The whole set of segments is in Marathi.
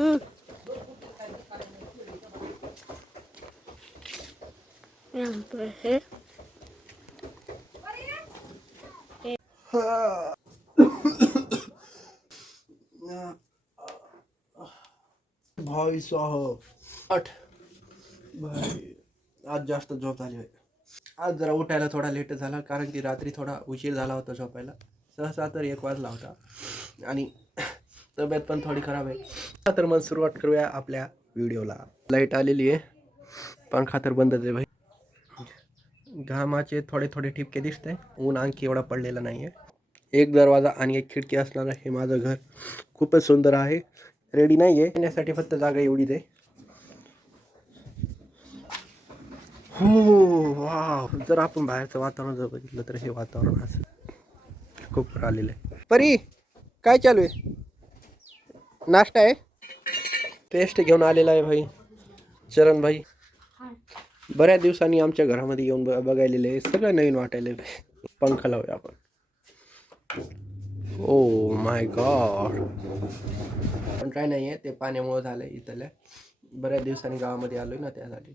यहाँ पर है भाई साहब 8 भाई आज जास्त झोप झाली आहे. आज जरा उठायला थोडा लेट झाला कारण की रात्री थोडा उशीर झाला होता झोपायला. सहसा तर 1 वाजला होता आणि तब्येत पण थोडी खराब आहे. तर मग सुरुवात करूया आपल्या व्हिडिओला. लाईट आलेली आहे, पंखा तर बंदच आहे भाई. घामाचे थोडे थोडे ठिपके दिसते. ऊन आणखी एवढा पडलेला नाही आहे. एक दरवाजा आणि एक खिडकी असणारं हे माझं घर खूपच सुंदर आहे. रेडी नाही आहे येण्यासाठी, फक्त जागा एवढीच आहे. हो वाव, जर आपण बाहेरचं वातावरण जर बघितलं तर हे वातावरण असं खूप आलेलं आहे. परी काय चालू आहे? नाश्ता आहे. पेस्ट घेऊन आलेला आहे भाई चरण भाई. बऱ्याच दिवसांनी आमच्या घरामध्ये येऊन बघायलेले आहे. सगळं नवीन वाटायला. पंखा लावूया आपण. Oh my God. पण काय नाही आहे, ते पाण्यामुळे झालं आहे. इथल्या बऱ्याच दिवसांनी गावामध्ये आलोय ना त्यासाठी.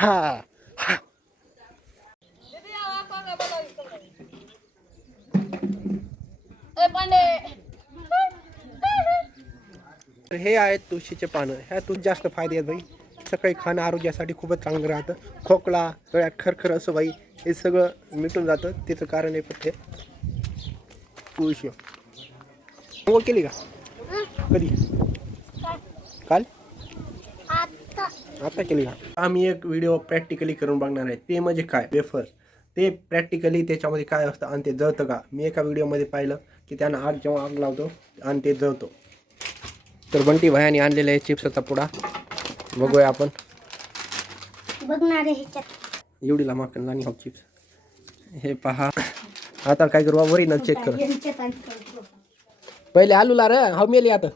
हा हे आहेत तुळशीचे पानं. ह्या तुळशी जास्त फायदे आहेत भाई. सकाळी खाणं आरोग्यासाठी खूपच चांगलं राहतं. खोकला, गळ्यात खरखर असं भाई, हे सगळं मिटून जातं. त्याचं कारण आहे फक्त तुळशी. अंघोळ केली का? कधी? काल? आता केली का? आम्ही एक व्हिडिओ प्रॅक्टिकली करून बघणार आहे. ते म्हणजे काय, वेफर. ते प्रॅक्टिकली त्याच्यामध्ये काय असतं आणि ते जळतं का. मी एका व्हिडिओमध्ये पाहिलं की त्यांना आग जेव्हा आग लावतो आणि ते जळतो. तर बंटी भायाने आणलेला आहे चिप्सचा पुडा. बघूया आपण. बघणार आहे एवढी लांब आणि हो चिप्स. हे पहा. आता काय करू, ओरिजिनल चेक कर. पहिले आलू ला रे, हो मेली आता.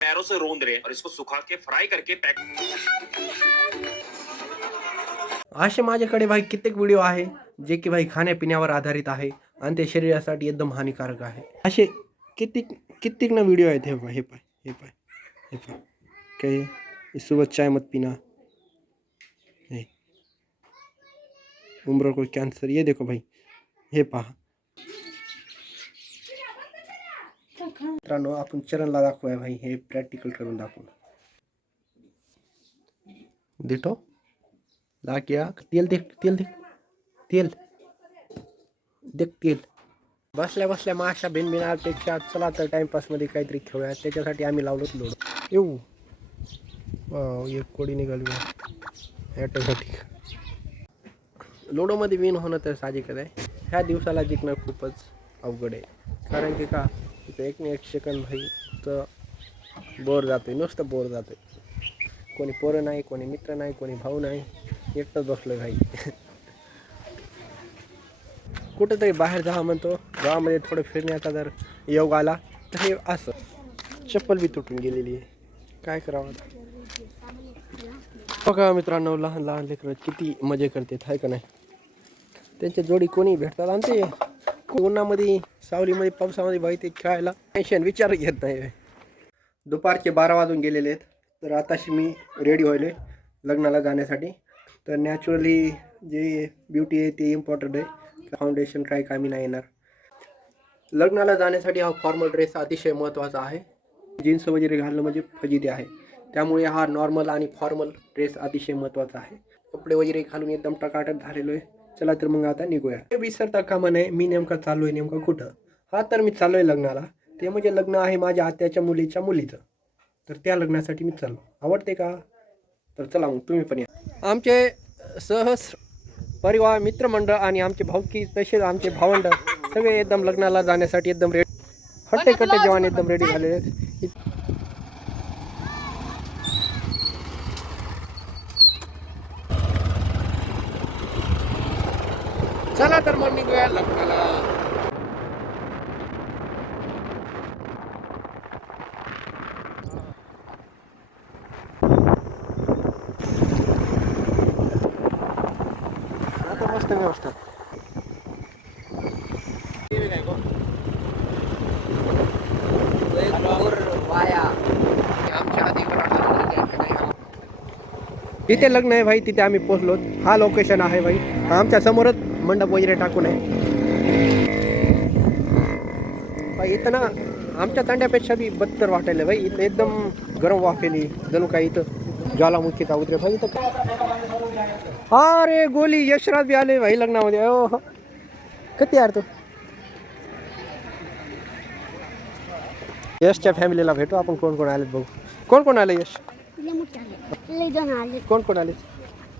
पैरों से रोंद रहे और इसको सुखा के फ्राई करके पैक. असे माझ्याकडे भाई कित्येक व्हिडिओ आहे जे की भाई खाण्यापिण्यावर आधारित आहे आणि ते शरीरासाठी एकदम हानिकारक आहे. असे कित्येक ना व्हिडिओ आहेत. हे पाय काय सुबह चाय मत पीना, उम्र को कैंसर. ये देखो भाई, हे पहा. मित्रांनो, आपण चरणला दाखवूया भाई, हे प्रॅक्टिकल करून दाखवू. देतो ला क्या तेल देख, तेल देख. बसल्या बसल्या माशा बिनबिनापेक्षा चला तर टाइमपासमध्ये काहीतरी खेळूया. त्याच्यासाठी आम्ही लावलोच लोडो. येऊ एक कोडी निघाली ॲटोमॅटिक. लोडोमध्ये विन होणं तर साहजिकच आहे. ह्या दिवसाला जिंकणं खूपच अवघड आहे. कारण की का तिथं एक सेकंद भाई तर बोर जातोय, नुसतं बोर जातोय. कोणी पोरं नाही, कोणी मित्र नाही, कोणी भाऊ नाही, एकटंच बसलोय भाई. कुठंतरी बाहेर जावं म्हणतो. गावामध्ये थोडं फिरण्याचा जर योग आला तर हे असं. चप्पल बी तुटून गेलेली आहे, काय करावं आता. बघा मित्रांनो, लहान लहान लेकरं किती मजे करतात, आहे का नाही. त्यांच्या जोडी कोणी भेटतात आणि ते उन्हामध्ये, सावलीमध्ये, पावसामध्ये बाई ते खेळायला टेन्शन विचार घेत नाही. दुपारचे 12 वाजून गेलेले आहेत. तर आताशी मी रेडी व्हायले लग्नाला जाण्यासाठी. तर नॅचरली जे ब्युटी आहे ते इम्पॉर्टंट आहे. फाउंडेशन काही कामी नाही येणार. लग्नाला जाण्यासाठी हा फॉर्मल ड्रेस अतिशय महत्त्वाचा आहे. जीन्स वगैरे घालणं म्हणजे फजिती आहे. त्यामुळे हा नॉर्मल आणि फॉर्मल ड्रेस अतिशय महत्त्वाचा आहे. कपडे वगैरे घालून एकदम टकाटक झालेलो आहे. चला तर मग आता निघूया. विसरता कामा नये, मी नेमका चालू आहे नेमकं कुठं. हा तर मी चालू आहे लग्नाला. ते म्हणजे लग्न आहे माझ्या आत्याच्या मुलीचं. तर त्या लग्नासाठी मी चाललो. आवडते का? तर चला मग तुम्ही पण या. आमचे सहस परिवार मित्रमंडळ आणि आमचे भाऊकी तसेच आमचे भावंड सगळे एकदम लग्नाला जाण्यासाठी एकदम रेडी हट्टे कट्टे जवान एकदम रेडी झालेले आहेत. चला तर मग निघूया लग्नाला. आता मस्त व्यवस्था. तिथे लग्न आहे भाई, तिथे आम्ही पोहोचलो. हा लोकेशन आहे भाई, आमच्या समोरच मंडप वगैरे टाकून आहे भाई. इथं ना आमच्या तांड्यापेक्षा बी बत्तर वाटायला भाई. इथं एकदम गरम वाफेली जणू काही इथं ज्वालामुखीचा उतरे भाई. इथं अरे गोली यशराज बी आले भाई लग्नामध्ये. ओ किती यार तू. यशच्या फॅमिलीला भेटू आपण. कोण कोण आलेत बघू. कोण कोण आले यश. लय जण आले. कोण कोण आले.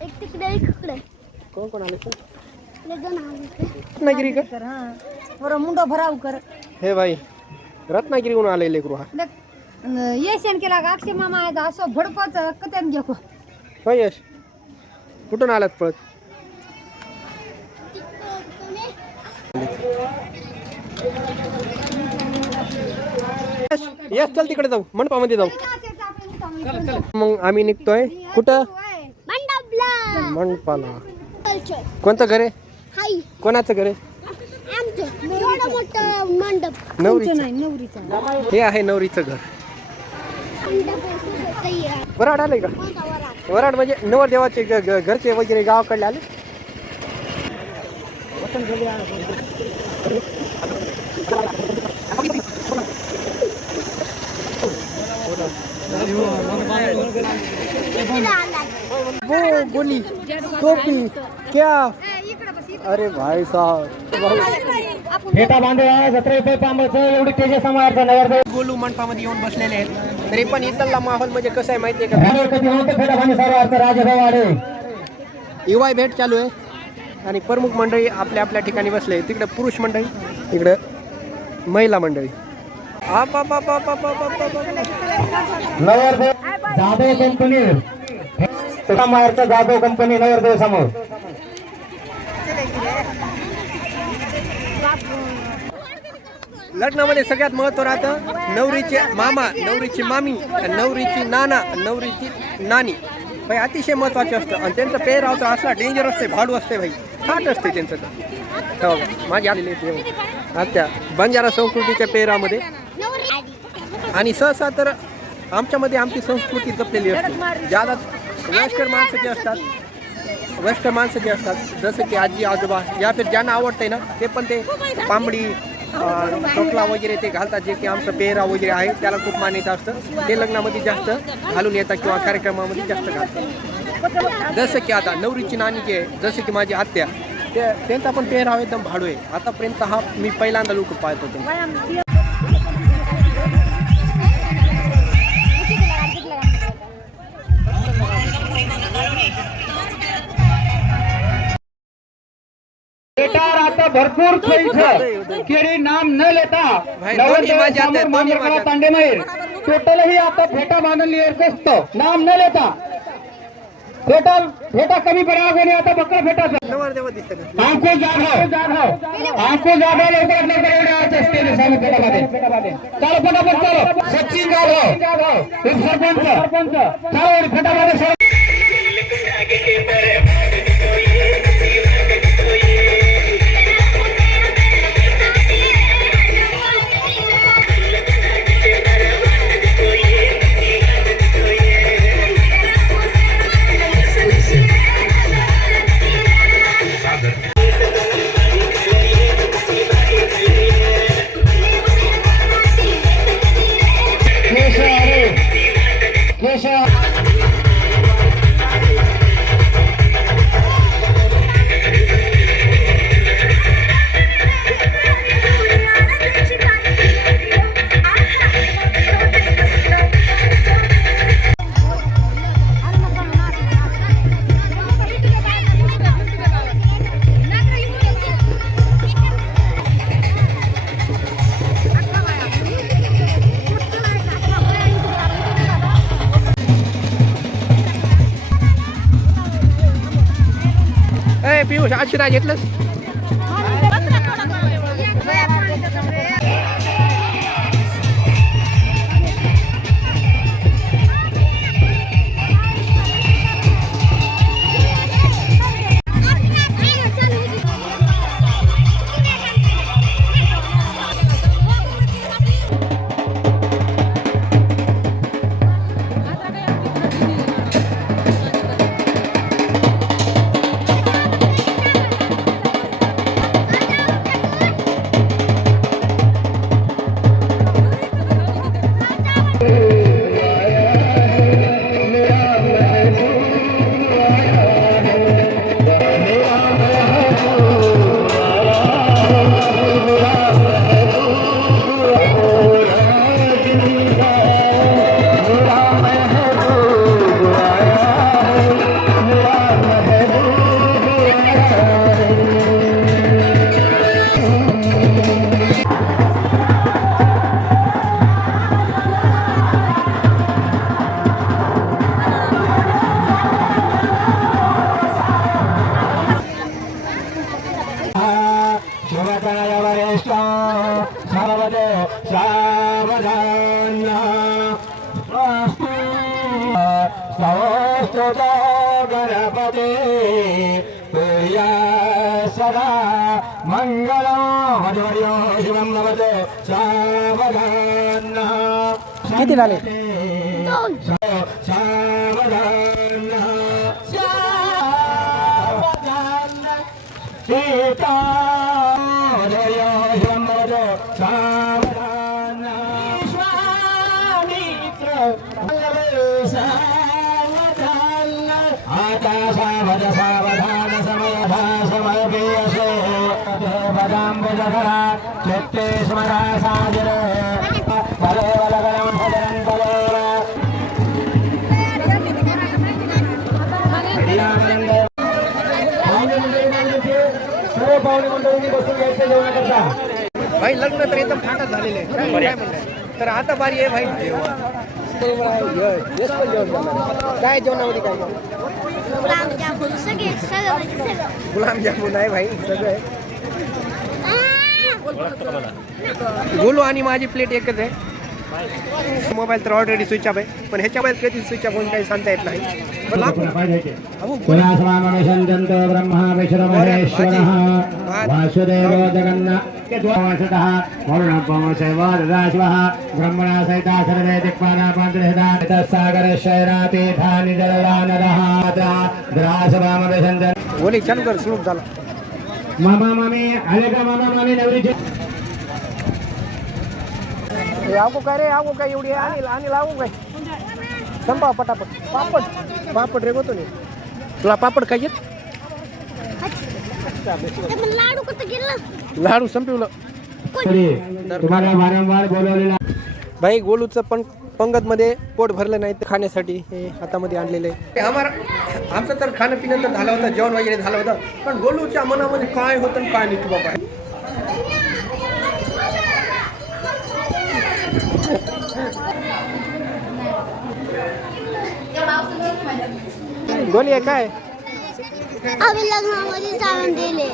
एक तिकडे एक इकडे. कोण कोण आले. लय जण आले. रत्नागिरी का मुंडो भराव कर. हे भाई रत्नागिरीहून आले लेकरू. हा येशन केला का अक्षय मामा आहे असं भडकोच कत्यान घेको. होय यश कुठून आलात पळत. यश चल तिकडे जाऊ मंडपामध्ये जाऊ. मग आम्ही निघतोय कुठं. मंडपला. मंडपाला. कोणतं घर आहे. हाय कोणाचं घर आहे. आमचं एवढं मोठं मंडप. नवरीचं. हे आहे नवरीचं घर. वराड आले का. वराड म्हणजे नवरदेवाचे घरचे वगैरे गावाकडले आले. वो गोली टोपी क्या. अरे भाई साहब फेटा बांधे आहे 17 रुपये पांबचं एवढी तेजे समारचं नगर. गोलू मंडपामध्ये येऊन बसलेले आहेत. तरी पण इथला माहोल म्हणजे कसं आहे माहितीये का. फेटा बांधे सर्व राजभाऊ आले. युवा भेट चालू आहे आणि प्रमुख मंडळी आपल्या आपल्या ठिकाणी बसले. तिकडे पुरुष मंडळी इकडे महिला मंडळी. नवरदेव जाधव कंपनी माहेरचं जाधव कंपनी नवरदेव समोर. लग्नामध्ये सगळ्यात महत्व राहतं नवरीचे मामा, नवरीची मामी, नवरीची नाना, नवरीची नानी भाई अतिशय महत्वाचे असतं. आणि त्यांचं पेहराव तर असला डेंजर असते. भाडू असते भाई. थाट असते त्यांचं तर. हो माझी आलेली आत्या बंजारा संस्कृतीच्या पेहरामध्ये. आणि सहसा तर आमच्यामध्ये आमची संस्कृती जपलेली असते. ज्यादा वयस्कर माणसं जे असतात, वयस्कर माणसं जे असतात जसं की आजी आजोबा या फिर ज्यांना आवडते ना ते पण ते पांबडी टोपला वगैरे ते घालतात. जे की आमचं पेहराव वगैरे आहे त्याला खूप मान्यता असतं. ते लग्नामध्ये जास्त घालून येतात किंवा कार्यक्रमामध्ये जास्त घालतात. जसं की आता नवरीची नानी जे आहे जसं की माझी आत्या त्यांचा पण पेहराव एकदम भाडू आहे. आतापर्यंत हा मी पहिल्यांदा लोक पाहत होतो. बेटा आता भरपूर केळी नाम न लेता तांडे माहीर टोटल ही आता फेटा बांधली असतो. नाम न लेता फेटा कमी पडा कोणी आता बकरा फेटा. अंकुश जाधव लवकरात फेटामध्ये चालो फटाफट चालो. सचिन जाधव सरपंच चालो फेटामध्ये. पिऊ आशिरा घेतलंस? गणपते प्रिया सदा मंगलम हरियो शिवम नमते सावधान किती झाले? सावधान सावधान सीता हरियो शिवम नमते सावधान स्वामित्र सावधान समयधा समयेयसे पदाम्बुजधरा चित्ते स्मरा साजर भले बलगणं भजनं सर्व पाहुणे मंडळींनी बसून घ्यायचं जेवणाकरता. भाई लग्न तर एकदम थाटात झालेलं आहे. काय म्हणताय? तर आता बारी आहे भाई काय जेवणामध्ये काय गुलाबजामुन सगळे सगळं म्हणजे सगळं. गुलाबजामुन आहे भाई सगळं आहे. गोलू आणि माझी प्लेट एकच आहे. मोबाईल तर ऑलरेडी स्विच ऑफ आहे पण ह्याच्या मोबाईल कधी स्विच ऑफ होऊन काही सांगता येत नाही. ब्रह्मा विष्णु महेश्वरः वासुदेव जगन्नाथः ब्रह्मणा सहिता सर्वे दिक्पाला पांचदशदा सागर शैरातीर्थानि जलदानदः द्रासवामविसञ्जन. गोली चालू कर सुरू झाला. मामा मामी आले का? मामा मामी नवरीचे आवो काय रे आवो काय एवढी आणि लावू काय संपा पटापट. पापड पापड रे गोतो तुला पापड खायचे? लाडू कुठं गेलं? लाडू संपवलं तुम्हाला वारंवार बोलवलेला. भाई गोलूचं पण पंगतमध्ये पोट भरलं नाही तर खाण्यासाठी हे हातामध्ये आणलेलं आहे. आमचं तर खाणं पिणं तर झालं होतं, जेवण वगैरे झालं होतं पण गोलूच्या मनामध्ये काय होतं आणि काय नाही की बाबा. गोली आहे काय? आम्ही लग्नामध्ये सामान दिले.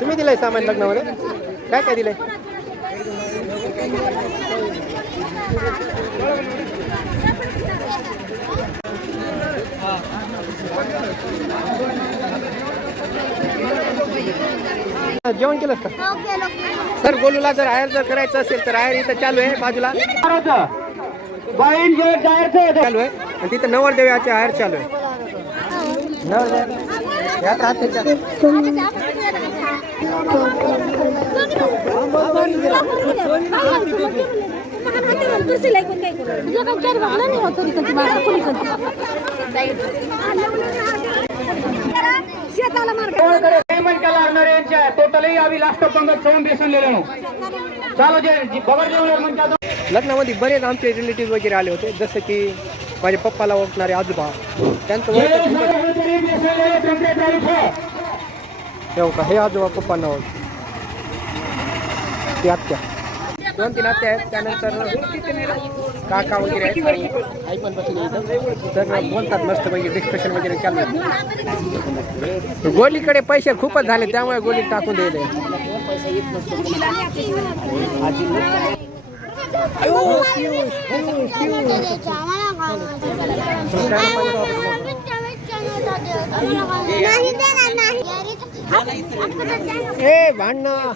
तुम्ही दिलंय सामान लग्नामध्ये? काय काय दिलंय? जेवण केलंस का? हो गेलो. सर गोलूला जर आयर जर करायचं असेल तर आयर इथं चालू आहे बाजूला चालू आहे आणि तिथं नवरदेवाचे आयर चालू आहे. नवरदेव यात राहते टोटली आम्ही लास्ट पंगत सोडून बेसनलेलो चालू जे बगर जेवण म्हणतात. लग्नामध्ये बरेच आमचे रिलेटिव्ह वगैरे आले होते जसं की माझ्या पप्पाला ओळखणारे आजोबा त्यांचं वय का हे आजोबा पप्पांना ओळख ती आत्या 2-3 आत्या आहेत, त्यानंतर काका वगैरे आहेत आणि आई पण बसली इथं. तर बोलतात मस्त पैकी डिस्कशन वगैरे चालू आहे. गोलीकडे पैसे खूपच झाले त्यामुळे गोली टाकून दिले. ए भांडणं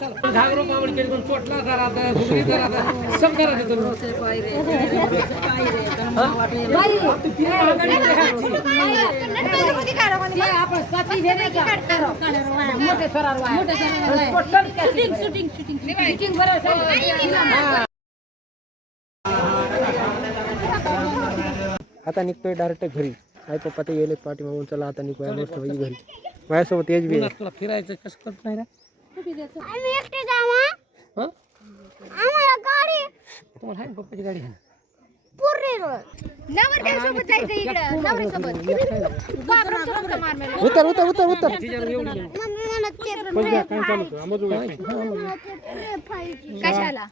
आता निघतोय डायरेक्ट घरी. आई पप्पा ते गेले पाठी मागून. चला आता निघूया मस्त घरी. माझ्यासोबत एच बी तुला फिरायचं कसं करत नाही रे? आम्ही एकटे जावा. हं? आम्हाला गाडी तुम्हाला आहे ना पप्पाची गाडी आहे ना? पूर्ण रोड. नवरदेवासोबत जायचं इकडं नवऱ्यासोबत. उतर उतर उतर उतर. मम्मी मला ते कशाला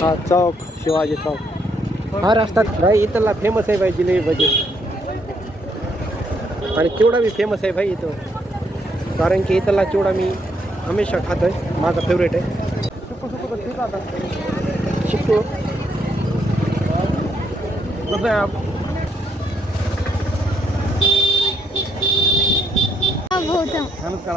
हा चौक शिवाजी चौक हा रस्ता भाई इथला फेमस आहे भाई जिलेबी भजी. आणि चिवडा बी फेमस आहे भाई इथं. कारण की इथला चिवडा मी हमेशा खातोय. माझा फेवरेट आहे. शिकतो गौतम. नमस्कार.